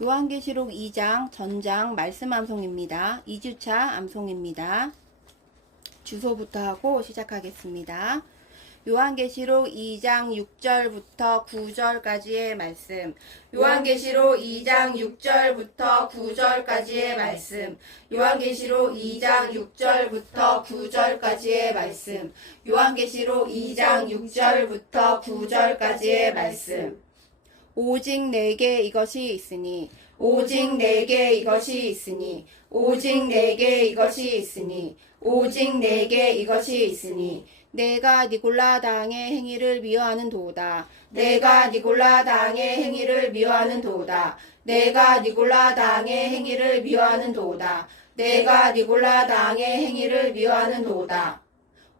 요한계시록 2장 전장 말씀 암송입니다. 2주차 암송입니다. 주소부터 하고 시작하겠습니다. 요한계시록 2장 6절부터 9절까지의 말씀. 요한계시록 2장 6절부터 9절까지의 말씀. 요한계시록 2장 6절부터 9절까지의 말씀. 요한계시록 2장 6절부터 9절까지의 말씀. 오직 내게 이것이 있으니 오직 내게 이것이 있으니 오직 내게 이것이 있으니 오직 내게 이것이 있으니. 내가 니골라 당의 행위를 미워하는 도다. 내가 니골라 당의 행위를 미워하는 도다. 내가 니골라 당의 행위를 미워하는 도다. 내가 니골라 당의 행위를 미워하는 도다.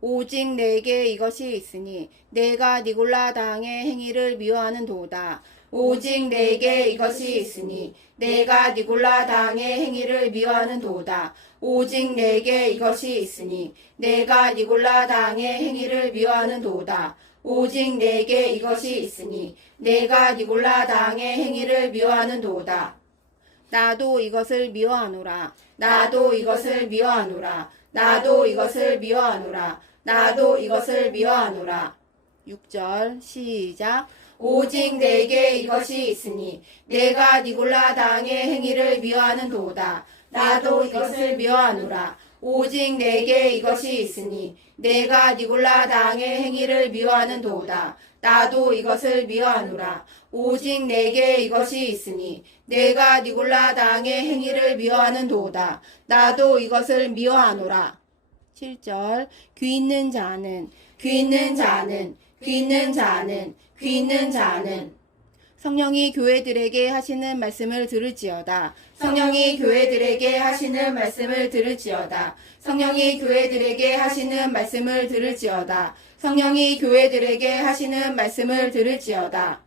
오직 내게 이것이 있으니 내가 니골라 당의 행위를 미워하는 도다. 오직 내게 이것이 있으니 내가 니골라 당의 행위를 미워하는 도다. 오직 내게 이것이 있으니 내가 니골라 당의 행위를 미워하는 도다. 오직 내게 이것이 있으니 내가 니골라 당의 행위를 미워하는 도다. 나도 이것을 미워하노라. 나도 이것을 미워하노라. 나도 이것을 미워하노라. 나도 이것을 미워하노라. 6절 시작. 오직 내게 이것이 있으니 내가 니골라 당의 행위를 미워하는 도다. 나도 이것을 미워하노라. 오직 내게 이것이 있으니 내가 니골라 당의 행위를 미워하는 도다. 나도 이것을 미워하노라. 오직 내게 이것이 있으니 내가 니골라 당의 행위를 미워하는 도다. 나도 이것을 미워하노라. 7절 귀 있는 자는 귀 있는 자는 귀 있는 자는 귀 있는 자는 성령이 교회들에게 하시는 말씀을 들을지어다. 성령이 교회들에게 하시는 말씀을 들을지어다. 성령이 교회들에게 하시는 말씀을 들을지어다. 성령이 교회들에게 하시는 말씀을 들을지어다.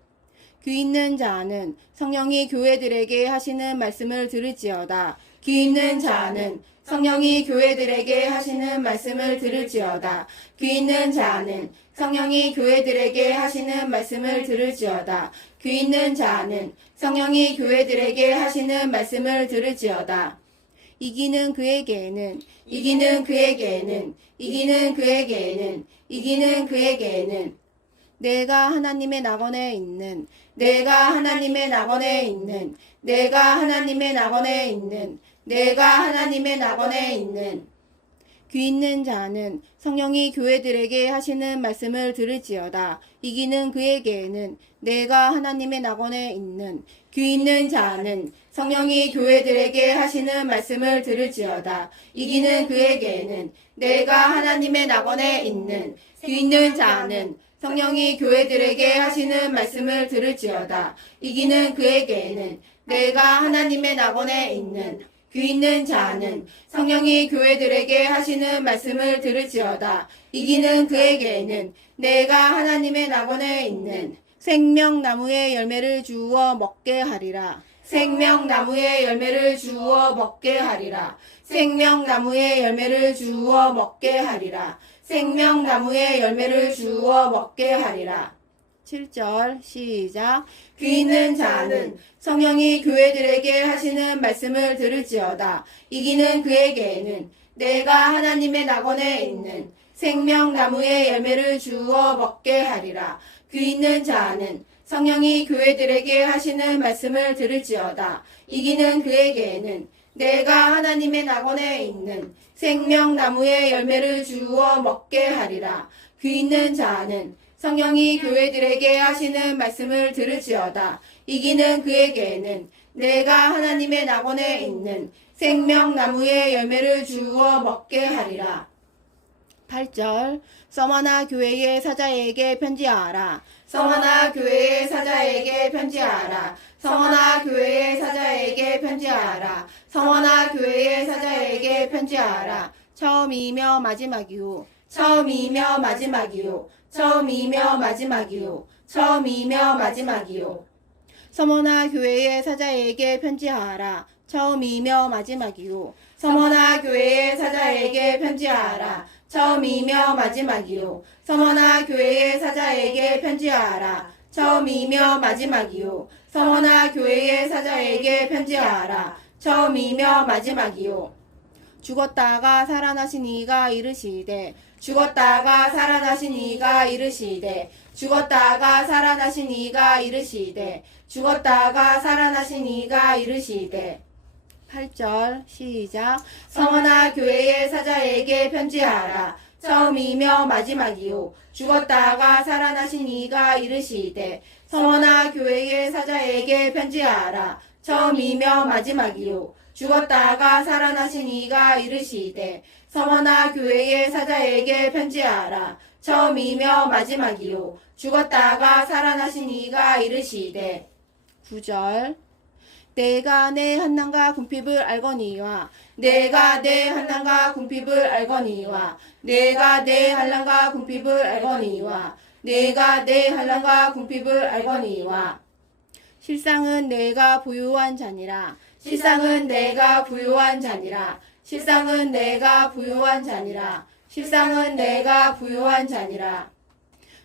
귀 있는 자는 성령이 교회들에게 하시는 말씀을 들을지어다. 귀 있는 자는 성령이 교회들에게 하시는 말씀을 들을지어다. 귀 있는 자는 성령이 교회들에게 하시는 말씀을 들을지어다. 귀 있는 자는 성령이 교회들에게 하시는 말씀을 들을지어다. 이기는 그에게는 이기는 그에게는 이기는 그에게는 이기는 그에게는 내가 하나님의 낙원에 있는 내가 하나님의 낙원에 있는 내가 하나님의 낙원에 있는 내가 하나님의 낙원에 있는 귀 있는 자는 성령이 교회들에게 하시는 말씀을 들을지어다. 이기는 그에게는 내가 하나님의 낙원에 있는 귀 있는 자는 성령이 교회들에게 하시는 말씀을 들을지어다. 이기는 그에게는 내가 하나님의 낙원에 있는 귀 있는 자는 성령이 교회들에게 하시는 말씀을 들을지어다. 이기는 그에게는 내가 하나님의 낙원에 있는 귀 있는 자는 성령이 교회들에게 하시는 말씀을 들을지어다. 이기는 그에게는 내가 하나님의 낙원에 있는 생명나무의 열매를 주어 먹게 하리라. 생명나무의 열매를 주어 먹게 하리라. 생명나무의 열매를 주어 먹게 하리라. 생명나무의 열매를 주어 먹게 하리라. 7절 시작. 귀 있는 자는 성령이 교회들에게 하시는 말씀을 들을지어다. 이기는 그에게는 내가 하나님의 낙원에 있는 생명나무의 열매를 주어 먹게 하리라. 귀 있는 자는 성령이 교회들에게 하시는 말씀을 들을지어다. 이기는 그에게는 내가 하나님의 낙원에 있는 생명나무의 열매를 주어 먹게 하리라. 귀 있는 자는 성령이 교회들에게 하시는 말씀을 들을지어다. 이기는 그에게는 내가 하나님의 낙원에 있는 생명나무의 열매를 주어 먹게 하리라. 8절 서머나 교회의 사자에게 편지하라. 서머나 교회의 사자에게 편지하라. 서머나 교회의 사자에게 편지하라. 서머나 교회의 사자에게 편지하라. 처음이며 마지막이요. 처음이며 마지막이요. 처음이며 마지막이요. 처음이며 마지막이요. 서머나 교회의 사자에게 편지하라. 처음이며 마지막이요. 서머나 교회의 사자에게 편지하라. 처음이며 마지막이요. 서머나 교회의 사자에게 편지하라. 처음이며 마지막이요. 성원아 교회의 사자에게 편지하라. 처음이며 마지막이요. 죽었다가 살아나신 이가 이르시되 죽었다가 살아나신 이가 이르시되 죽었다가 살아나신 이가 이르시되 죽었다가 살아나신 이가 이르시되. 8절 시작. 성원아 교회의 사자에게 편지하라. 처음이며 마지막이요. 죽었다가 살아나신 이가 이르시되 성원아 교회의 사자에게 편지하라. 처음이며 마지막이요 죽었다가 살아나신 이가 이르시되 성원아 교회의 사자에게 편지하라. 처음이며 마지막이요. 죽었다가 살아나신 이가 이르시되 9절. 내가 내 한난과 궁핍을 알거니와 내가 내 한난과 궁핍을 알거니와 내가 내 한란과 궁핍을 알거니와 내가 내 한란과 궁핍을 알거니와. 실상은 내가 부유한 자니라 실상은 내가 부유한 자니라. 실상은 내가 부유한 자니라. 실상은 내가 부유한 자니라.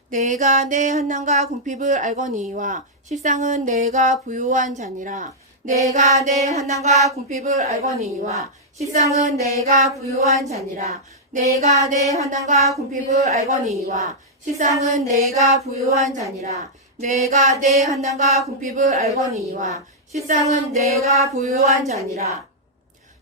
내가 내 한난과 궁핍을 알거니와 실상은 내가 부유한 자니라. 내가 내 한난과 궁핍을 알거니와 실상은 내가 부유한 자니라. 내가 내 한난과 궁핍을 알거니와 실상은 내가 부유한 자니라. 내가 내 한난과 궁핍을 알거니와 실상은 내가 부유한 자니라.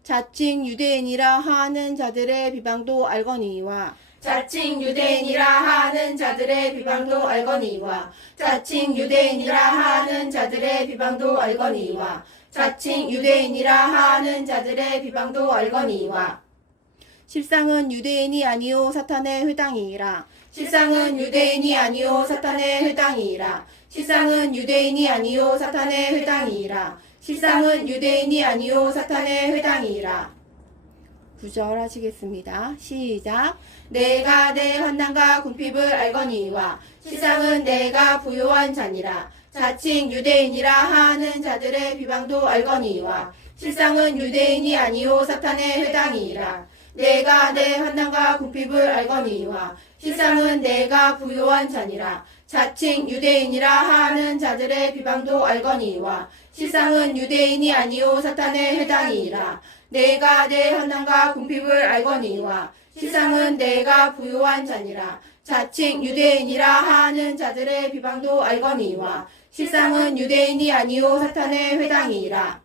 자칭 유대인이라 하는 자들의 비방도 알거니와 자칭 유대인이라 하는 자들의 비방도 알거니와 자칭 유대인이라 하는 자들의 비방도 알거니와 자칭 유대인이라 하는 자들의 비방도 알거니와 실상은 유대인이 아니요 사탄의 회당이라. 실상은 유대인이 아니요 사탄의 회당이라 실상은 유대인이 아니요 사탄의 회당이라 실상은 유대인이 아니요 사탄의 회당이라 구절 하시겠습니다. 시작. 내가 내 환난과 궁핍을 알거니와 실상은 내가 부요한 자니라. 자칭 유대인이라 하는 자들의 비방도 알거니와 실상은 유대인이 아니요 사탄의 회당이라. 내가 내 환난과 궁핍을 알거니와 실상은 내가 부요한 자니라. 자칭 유대인이라 하는 자들의 비방도 알거니와 실상은 유대인이 아니요 사탄의 회당이라. 내가 내 환난과 궁핍을 알거니와 실상은 내가 부유한 자니라. 자칭 유대인이라 하는 자들의 비방도 알거니와 실상은 유대인이 아니요 사탄의 회당이라.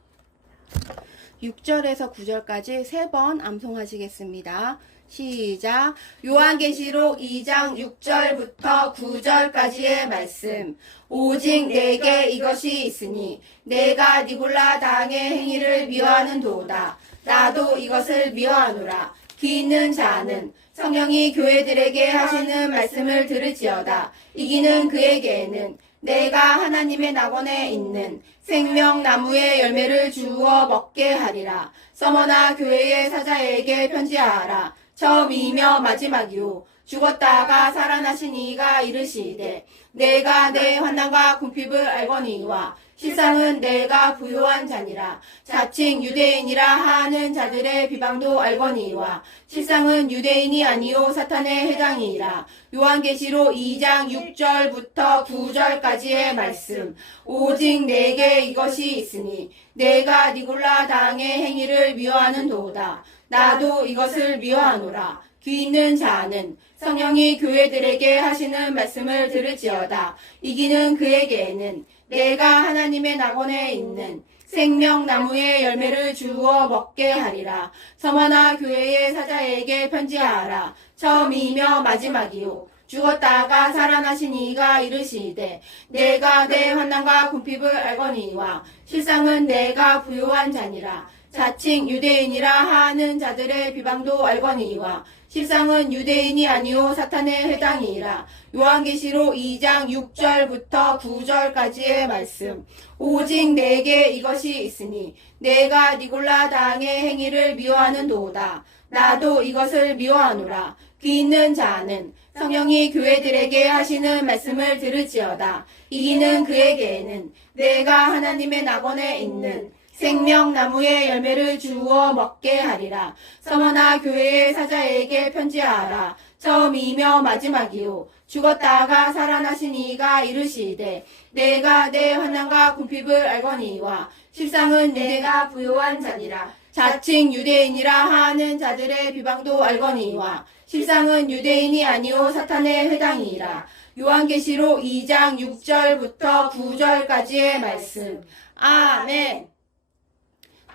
6절에서 9절까지 세 번 암송하시겠습니다. 시작. 요한계시록 2장 6절부터 9절까지의 말씀. 오직 내게 이것이 있으니 내가 니골라 당의 행위를 미워하는 도다. 나도 이것을 미워하노라. 귀 있는 자는 성령이 교회들에게 하시는 말씀을 들을지어다. 이기는 그에게는 내가 하나님의 낙원에 있는 생명나무의 열매를 주어 먹게 하리라. 서머나 교회의 사자에게 편지하라. 처음이며 마지막이요. 죽었다가 살아나신 이가 이르시되 내가 내 환난과 궁핍을 알거니와 실상은 내가 부요한 자니라. 자칭 유대인이라 하는 자들의 비방도 알거니와 실상은 유대인이 아니요 사탄의 해당이라. 요한계시록 2장 6절부터 9절까지의 말씀. 오직 내게 이것이 있으니 내가 니골라 당의 행위를 미워하는 도다 나도 이것을 미워하노라 귀 있는 자는 성령이 교회들에게 하시는 말씀을 들을지어다. 이기는 그에게는 내가 하나님의 낙원에 있는 생명나무의 열매를 주어 먹게 하리라. 서머나 교회의 사자에게 편지하라. 처음이며 마지막이요. 죽었다가 살아나신 이가 이르시되 내가 내 환난과 궁핍을 알거니와 실상은 내가 부요한 자니라. 자칭 유대인이라 하는 자들의 비방도 알거니와 실상은 유대인이 아니요 사탄의 해당이라. 요한계시록 2장 6절부터 9절까지의 말씀. 오직 내게 이것이 있으니 내가 니골라 당의 행위를 미워하는 도다. 나도 이것을 미워하노라. 귀 있는 자는 성령이 교회들에게 하시는 말씀을 들을지어다. 이기는 그에게는 내가 하나님의 낙원에 있는 생명나무의 열매를 주워 먹게 하리라. 서머나 교회의 사자에게 편지하라. 처음이며 마지막이요. 죽었다가 살아나신 이가 이르시되 내가 내 환난과 궁핍을 알거니와 실상은 내가 부요한 자니라. 자칭 유대인이라 하는 자들의 비방도 알거니와 실상은 유대인이 아니오 사탄의 회당이라. 요한계시록 2장 6절부터 9절까지의 말씀. 아멘.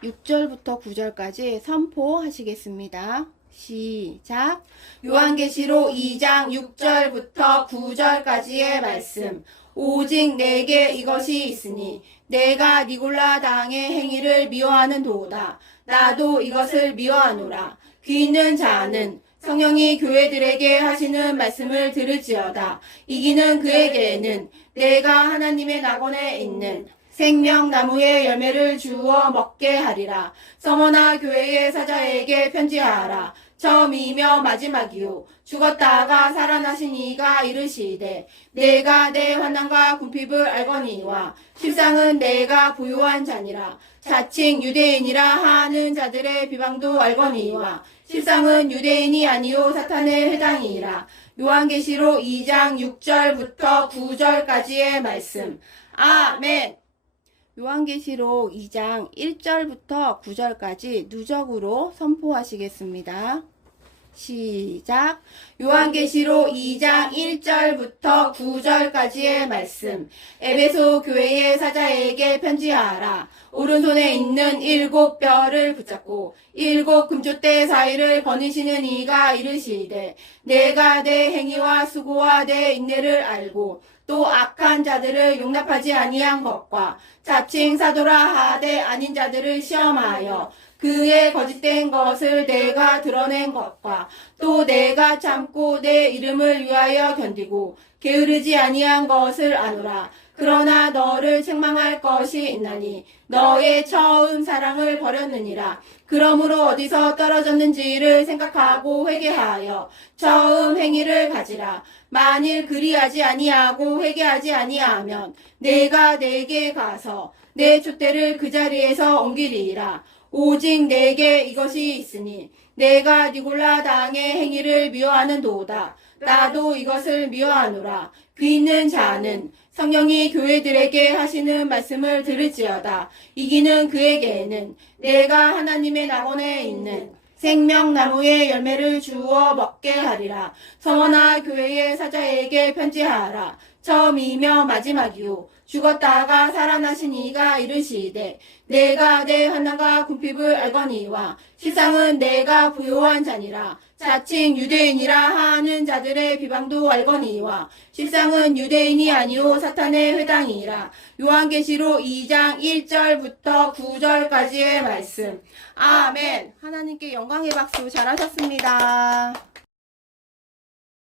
6절부터 9절까지 선포하시겠습니다. 시작. 요한계시록 2장 6절부터 9절까지의 말씀. 오직 내게 이것이 있으니 내가 니골라 당의 행위를 미워하는 도다. 나도 이것을 미워하노라. 귀 있는 자는 성령이 교회들에게 하시는 말씀을 들을지어다. 이기는 그에게는 내가 하나님의 낙원에 있는 생명나무의 열매를 주워 먹게 하리라. 서머나 교회의 사자에게 편지하라. 처음이며 마지막이요. 죽었다가 살아나신 이가 이르시되 내가 내 환난과 궁핍을 알거니와 실상은 내가 부요한 자니라. 자칭 유대인이라 하는 자들의 비방도 알거니와 실상은 유대인이 아니요 사탄의 회당이라. 요한계시록 2장 6절부터 9절까지의 말씀. 아멘. 요한계시록 2장 1절부터 9절까지 누적으로 선포하시겠습니다. 시작. 요한계시록 2장 1절부터 9절까지의 말씀. 에베소 교회의 사자에게 편지하라. 오른손에 있는 일곱 뼈를 붙잡고 일곱 금조대 사이를 거니시는 이가 이르시되 내가 내 행위와 수고와 내 인내를 알고 또 악한 자들을 용납하지 아니한 것과 자칭 사도라 하되 아닌 자들을 시험하여 그의 거짓된 것을 내가 드러낸 것과 또 내가 참고 내 이름을 위하여 견디고 게으르지 아니한 것을 아노라. 그러나 너를 책망할 것이 있나니 너의 처음 사랑을 버렸느니라. 그러므로 어디서 떨어졌는지를 생각하고 회개하여 처음 행위를 가지라. 만일 그리하지 아니하고 회개하지 아니하면 내가 내게 가서 내 촛대를 그 자리에서 옮기리라. 오직 내게 이것이 있으니 내가 니골라 당의 행위를 미워하는 도다. 나도 이것을 미워하노라. 귀 있는 자는 성령이 교회들에게 하시는 말씀을 들을지어다. 이기는 그에게는 내가 하나님의 낙원에 있는 생명나무의 열매를 주워 먹게 하리라. 성원아 교회의 사자에게 편지하라. 처음이며 마지막이요. 죽었다가 살아나신 이가 이르시되 내가 내 환난과 궁핍을 알거니와 실상은 내가 부요한 자니라. 자칭 유대인이라 하는 자들의 비방도 알거니와 실상은 유대인이 아니오 사탄의 회당이라. 요한계시록 2장 1절부터 9절까지의 말씀. 아멘. 하나님께 영광의 박수 잘하셨습니다.